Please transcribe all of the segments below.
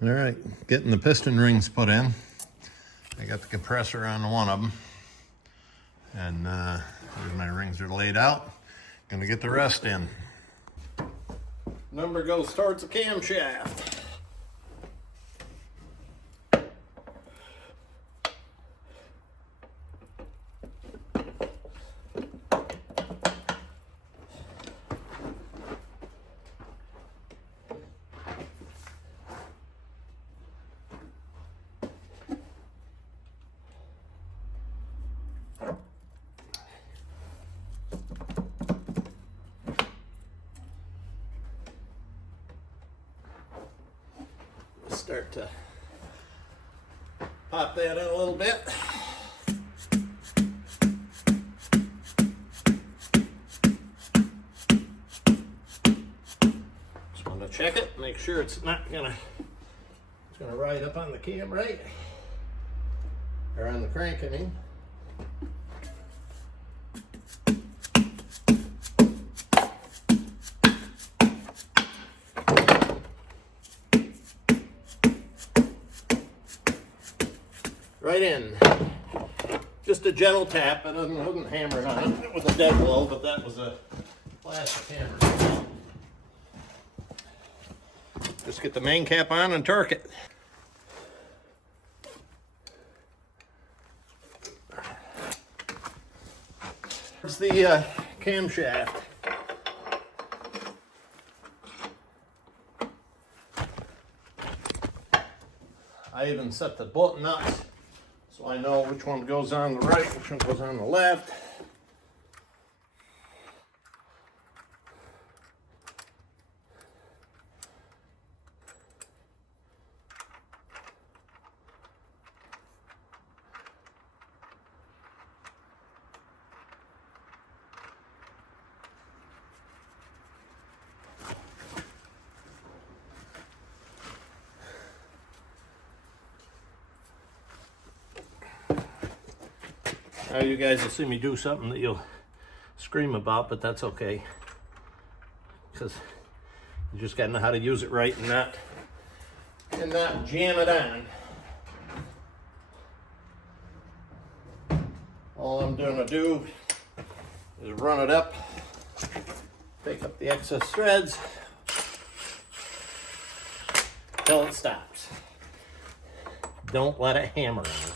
All right, getting the piston rings put in. I got the compressor on one of them. And there's my rings are laid out. Gonna get the rest in. Number goes towards the camshaft. Start to pop that in a little bit. Just want to check it, make sure it's not gonna, it's gonna ride up on the cam right, or on the crank, I mean. Right in. Just a gentle tap. I wasn't hammered on it. It was a dead blow, but that was a plastic hammer. Just get the main cap on and torque it. It's the camshaft. I even set the bolt nuts so I know which one goes on the right, which one goes on the left. Now you guys will see me do something that you'll scream about, but that's okay. Because you just gotta know how to use it right and not jam it on. All I'm gonna do is run it up, take up the excess threads till it stops. Don't let it hammer on it.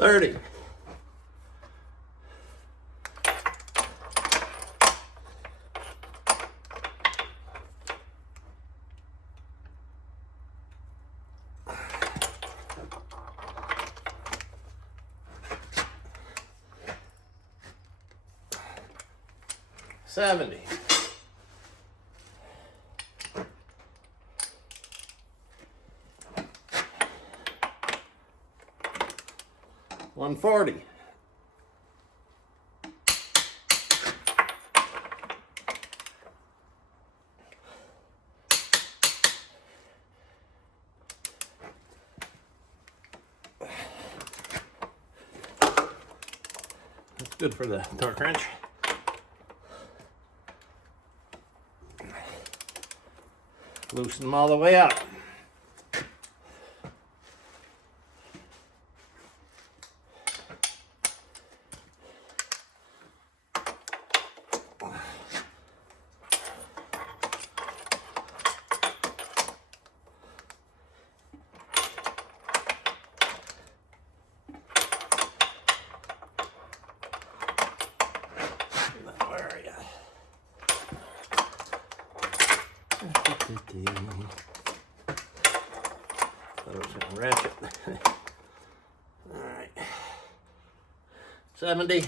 $30. $70. $140. That's good for the torque wrench. Loosen them all the way up. Thought I was going to ratchet. All right. 70.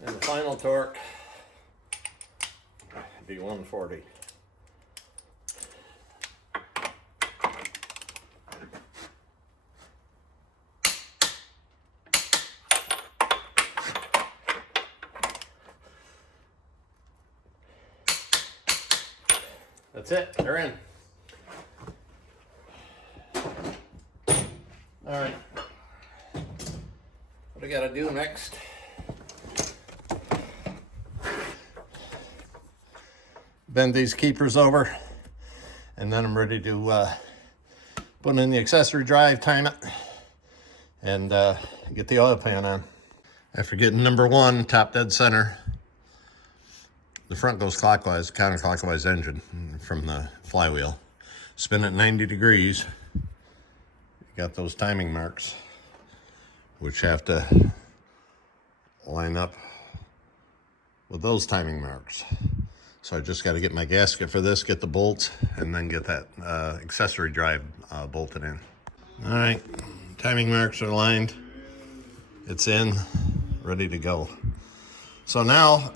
And the final torque would be 140. That's it, they're in. All right, what I gotta do next? Bend these keepers over, and then I'm ready to put in the accessory drive, time it, and get the oil pan on. After getting number one, top dead center, the front goes clockwise, counterclockwise engine from the flywheel. Spin at 90 degrees. You got those timing marks, which have to line up with those timing marks. So I just got to get my gasket for this, get the bolts, and then get that accessory drive bolted in. All right, timing marks are lined. It's in, ready to go. So now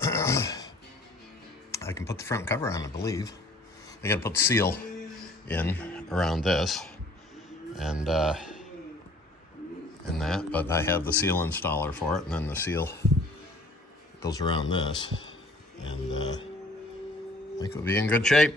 I can put the front cover on, I believe. I got to put the seal in around this and that, but I have the seal installer for it, and then the seal goes around this, and I think we'll be in good shape.